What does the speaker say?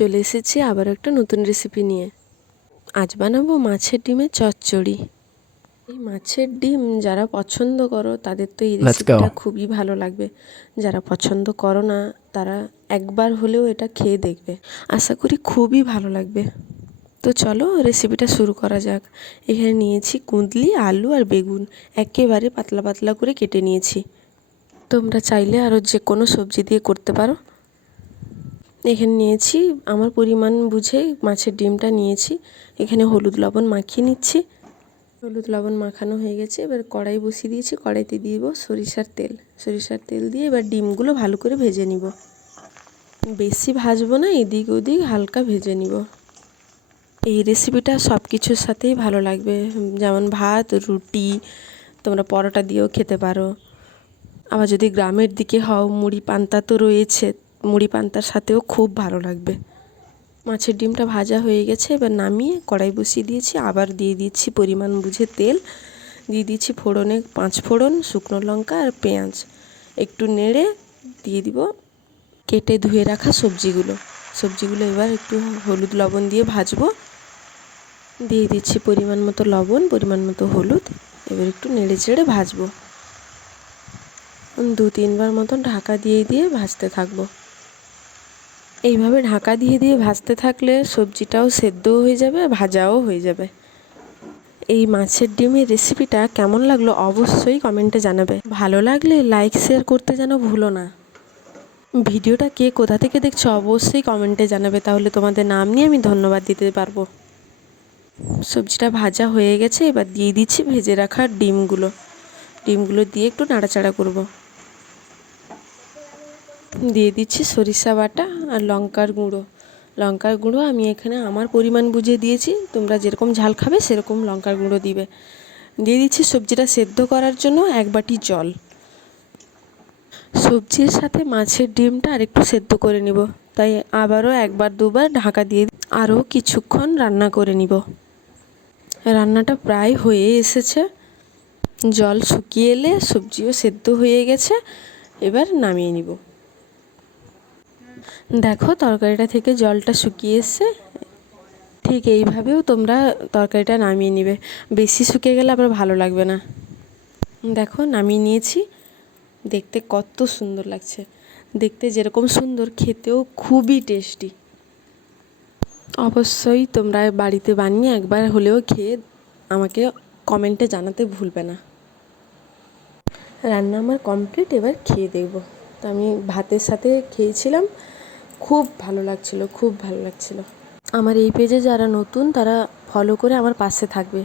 চলে এসেছি আবার একটা নতুন রেসিপি নিয়ে। আজ বানাবো মাছের ডিমের চচ্চড়ি। এই মাছের ডিম যারা পছন্দ করো তাদের তো এই রেসিপিটা খুবই ভালো লাগবে। যারা পছন্দ করো না তারা একবার হলেও এটা খেয়ে দেখবে, আশা করি খুবই ভালো লাগবে। তো চলো রেসিপিটা শুরু করা যাক। এখানে নিয়েছি কুঁদলি, আলু আর বেগুন, একেবারে পাতলা পাতলা করে কেটে নিয়েছি। তোমরা চাইলে আরও যে কোনো সবজি দিয়ে করতে পারো। এখানে নিয়েছি আমার পরিমাণ বুঝে মাছের ডিমটা নিয়েছি। এখানে হলুদ লবণ মাখিয়ে নিচ্ছি। হলুদ লবণ মাখানো হয়ে গেছে, এবার কড়াই বসিয়ে দিয়েছি। কড়াইতে দিয়ে দেবো সরিষার তেল দিয়ে এবার ডিমগুলো ভালো করে ভেজে নিব। বেশি ভাজবো না, এদিক ওদিক হালকা ভেজে নিব। এই রেসিপিটা সব কিছুর সাথেই ভালো লাগবে, যেমন ভাত, রুটি, তোমরা পরোটা দিয়েও খেতে পারো। আবার যদি গ্রামের দিকে হও, মুড়ি পান্তা তো রয়েছে, মুড়ি পান্তার সাথেও খুব ভালো লাগবে। মাছের ডিমটা ভাজা হয়ে গেছে, এবার নামিয়ে কড়াই বসিয়ে দিয়েছি। আবার দিয়ে দিচ্ছি পরিমাণ বুঝে তেল, দিয়ে দিচ্ছি ফোড়নে 5 ফোড়ন, শুকনো লঙ্কা আর পেঁয়াজ। একটু নেড়ে দিয়ে দিব কেটে ধুয়ে রাখা সবজিগুলো এবার একটু হলুদ লবণ দিয়ে ভাজবো। দিয়ে দিচ্ছি পরিমাণ মতো লবণ, পরিমাণ মতো হলুদ। এবার একটু নেড়ে চেড়ে ভাজবো। 2-3 বার মতন ঢাকা দিয়ে ভাজতে থাকবো। এইভাবে ঢাকা দিয়ে ভাজতে থাকলে সবজিটাও সেদ্ধও হয়ে যাবে আর ভাজাও হয়ে যাবে। এই মাছের ডিমের রেসিপিটা কেমন লাগলো অবশ্যই কমেন্টে জানাবে। ভালো লাগলে লাইক শেয়ার করতে যেন ভুলো না। ভিডিওটা কে কোথা থেকে দেখছো অবশ্যই কমেন্টে জানাবে, তাহলে তোমাদের নাম নিয়ে আমি ধন্যবাদ দিতে পারবো। সবজিটা ভাজা হয়ে গেছে, এবার দিয়ে দিচ্ছি ভেজে রাখা ডিমগুলো দিয়ে একটু নাড়াচাড়া করব। দিয়ে দিচ্ছি সরিষা বাটা আর লঙ্কার গুঁড়ো আমি এখানে আমার পরিমাণ বুঝে দিয়েছি, তোমরা যেরকম ঝাল খাবে সেরকম লঙ্কার গুঁড়ো দিবে। দিয়ে দিচ্ছি সবজিটা সেদ্ধ করার জন্য 1 বাটি জল। সবজির সাথে মাছের ডিমটা আরেকটু সেদ্ধ করে নিব, তাই আবারও 1-2 বার ঢাকা দিয়ে আরও কিছুক্ষণ রান্না করে নিব। রান্নাটা প্রায় হয়ে এসেছে, জল শুকিয়ে এলে সবজিও সেদ্ধ হয়ে গেছে। এবার নামিয়ে নিব। দেখো তরকারিটা থেকে জলটা শুকিয়ে এসছে। ঠিক এইভাবেও তোমরা তরকারিটা নামিয়ে নিবে, বেশি শুকিয়ে গেলে আবার ভালো লাগবে না। দেখো নামিয়ে নিয়েছি। দেখতে কত সুন্দর লাগছে, দেখতে যেরকম সুন্দর খেতেও খুবই টেস্টি। অবশ্যই তোমরা বাড়িতে বানিয়ে একবার হলেও খেয়ে আমাকে কমেন্টে জানাতে ভুলবে না। রান্না আমার কমপ্লিট, এবার খেয়ে দেখব। তো আমি ভাতের সাথে খেয়েছিলাম, খুব ভালো লাগছিল। আমার এই পেজে যারা নতুন তারা ফলো করে আমার পাশে থাকবে।